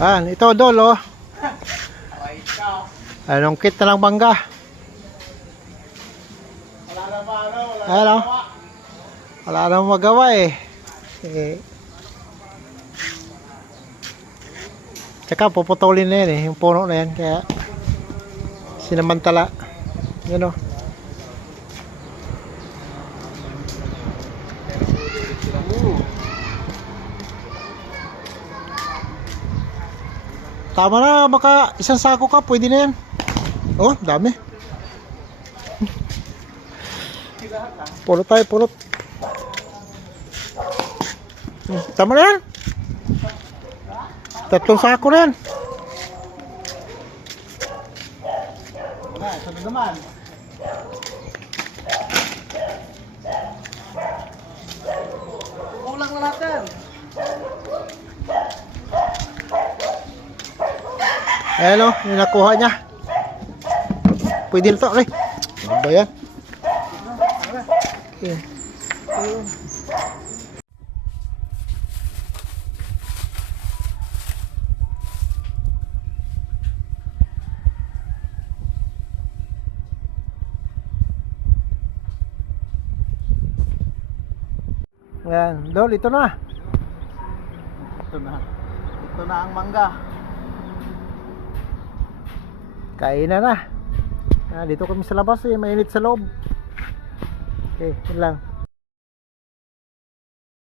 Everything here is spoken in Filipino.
Ito dolo. Anong kit na lang mangga. Ano? Wala na magawa eh. Tsaka puputulin na yan eh, yung puno na yan, kaya sinamantala. Yun o. Tama na, baka isang sako ka, pwede na yan. Oh, dami. Pulot tayo, pulot. Tama na yan. 3 sako na yan. Sabi naman. Kulang na natin. Ayan o, yung nakuha niya. Pwede na ito, okay. Ano ba yan? Okay. Ayan, Dol, ito na. Ito na. Ito na ang mangga. Kainan na. Dito kami sa labas eh, mainit sa loob. Okay, yun lang.